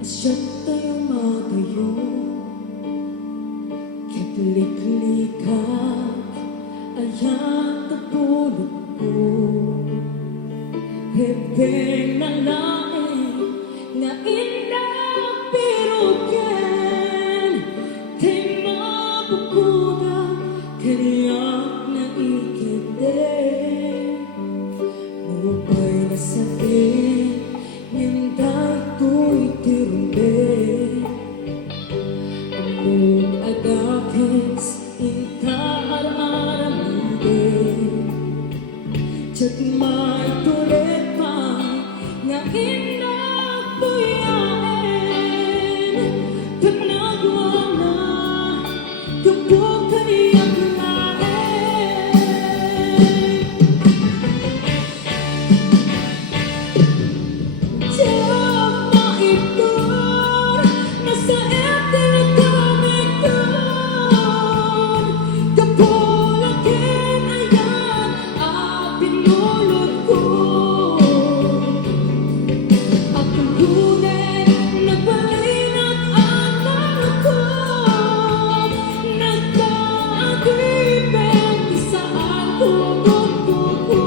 Asyat tayong magayo, kitlik-likap, ayan tapulog ko. Hepeng na laing na inapirugan, tay mabukuda, kaniyak na ikinde. Mupay na sain, ninday ko'y tirumbe. Among adakis, intaar-aramide. Tiyat may tulit pa, nga inapuyain. Panagwa na, kapag kaniyak lain. Tiyat maipon, nasa etil kamiton. Kapulakin ayan, pinulot ko. At tungkunin, nagbalinat ang laro ko. Nagkaagipin, isaan ko gusto ko.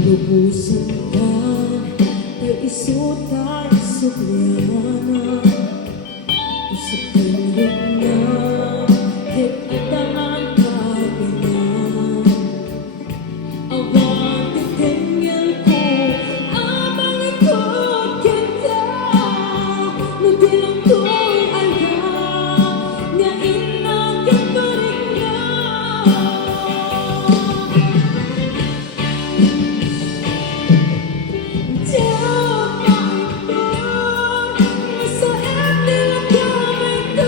Lubusan ka, ay isuta, isukyana. Usap pilit na, hit at daan ka ganyan. Awang titingin ko, amang ikot kita. Nagbilang ko'y alam, nga inagad pa rin na. Tiyat maipon, nasa etil kamiton.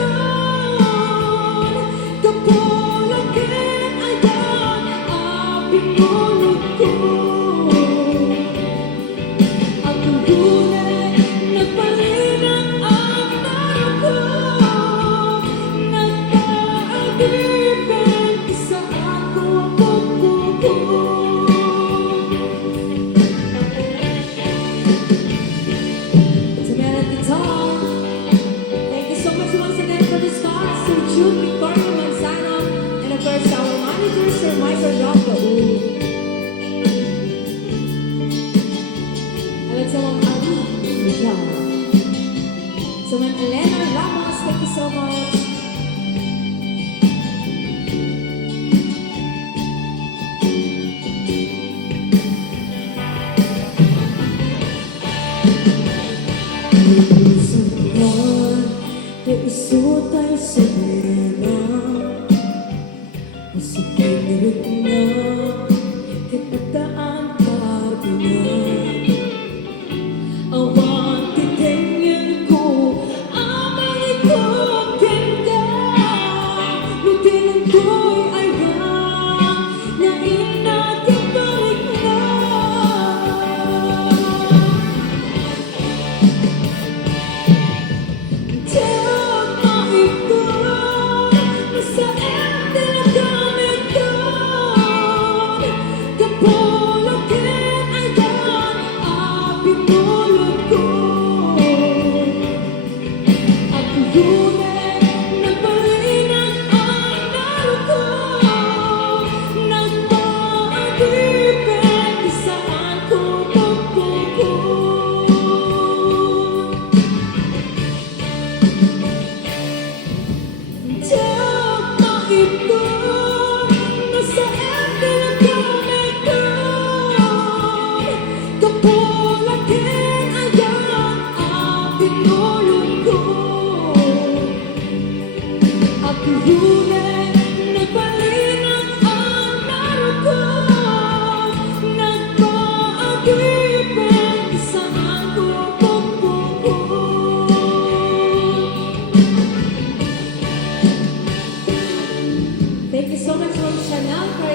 Kapulakin ayan, pinulot ko. At tungkunin, nagbalinat ang laro ko. Nagkaagipin, isaan ko gusto ko. To Melody Talk. Thank you so much once again for this class to Jude Victoria Manzano and of course our manager Sir Michael Rocco. Hello to Ma'am Ali. Yeah. So Ma'am Elena Ramos, thank you so much. Lubusan ka, ay isutay sa pera. Masipilit na, kitagdaan karbi na. Awang titingin ko, amang ikot ganda. Nutilan ko'y ayan, na inatibalik na. Tiyat maipon, nasa etil kamiton. Kapulakin ayan, pinulot ko. At tungkunin, nagbalinat ang laro ko. Nagkaagipin, isaan ko gusto ko. Tiyat maipon, nasa etil kamiton. Kapulakin ayan, pinulot ko. At tungkunin, nagbalinat ang laro ko. Nagkaagipin, isaan ko gusto ko. Thank you so much, Ma'am Chanel, for